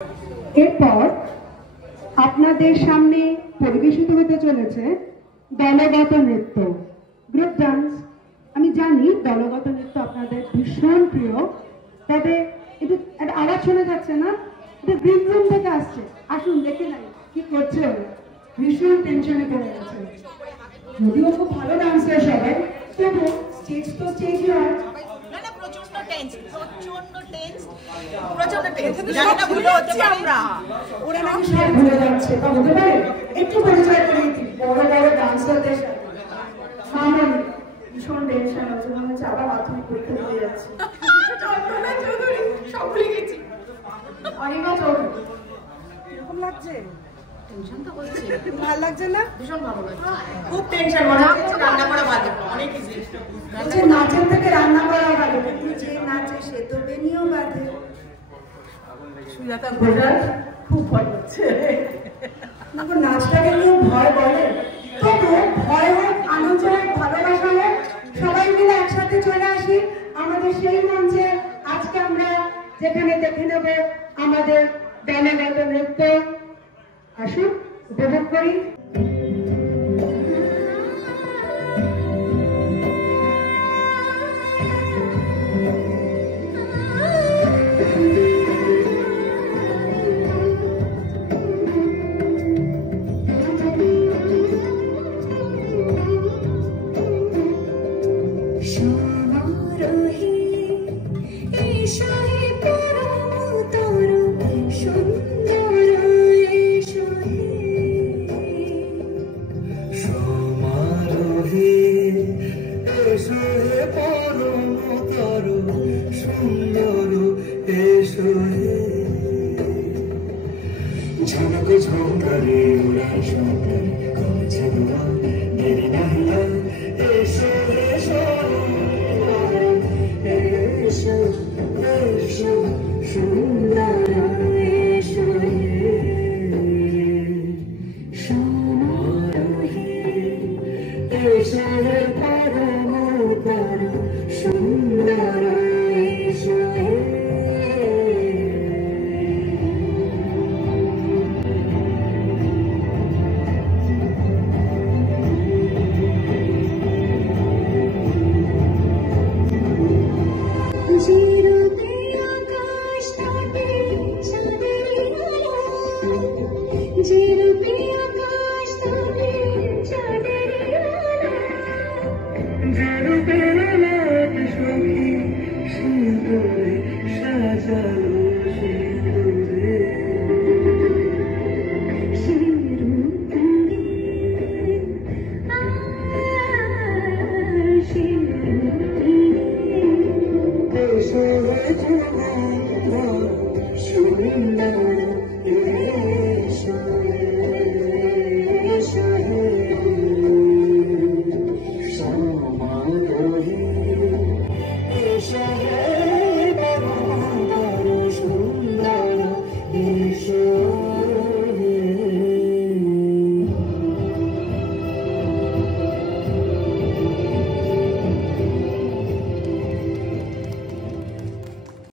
এরপর আপনাদের সামনে পরিবেশিত হতে চলেছে দলগত নৃত্য, গ্রুপ ডান্স। আমি জানি দলগত নৃত্য আপনাদের ভীষণ প্রিয়, তবে একটু একটা আওয়াজ শোনা যাচ্ছে না? এটা গ্রিন রুম থেকে আসছে, আসুন দেখে নাই কি করছে ওরা। ভীষণ টেনশনে পড়ে গেছে, যদিও খুব ভালো ডান্সার সবাই, তবু স্টেজ তো স্টেজ হয়। ওরা নাকি সব ভুলে যাচ্ছে, তা হতে পারে? একটু পরিচয় করে বড় বড় ডান্সারদের সাথে। আমার ভীষণ টেনশন হচ্ছে, মনে হচ্ছে আবার মাধ্যমিক পরীক্ষা দিতে যাচ্ছি। সব ভুলে গেছি। অনিমা চৌধুরী, এরকম লাগছে? টেনশন তো হচ্ছে। ভালো লাগছে না? ভীষণ ভালো লাগছে। খুব টেনশন, মনে হচ্ছে রান্না করা ভালো, অনেক ইজি। বলছে নাচের থেকে রান্না করা ভালো, কিন্তু যে নাচে সে তো বেনিও বাঁধে। সুজাতা ঘোষাল খুব ভয় করছে। নাচটাকে নিয়ে ভয় বলে, তবু ভয় হোক, আনন্দ হোক, ভালোবাসা হোক, সবাই মিলে একসাথে চলে আসি আমাদের সেই মঞ্চে। আজকে আমরা যেখানে দেখে নেব আমাদের দলগত নৃত্য। আসুন উপভোগ করি। ঝনক ঝঙ্কারে উড়া শঙ্করে করেছে দোয়া দেরি নাহিয়া এসো এসো এসো এসো সুন্দর এসো সমারোহে এসো পরম তর সুন্দর এসো সুন্দর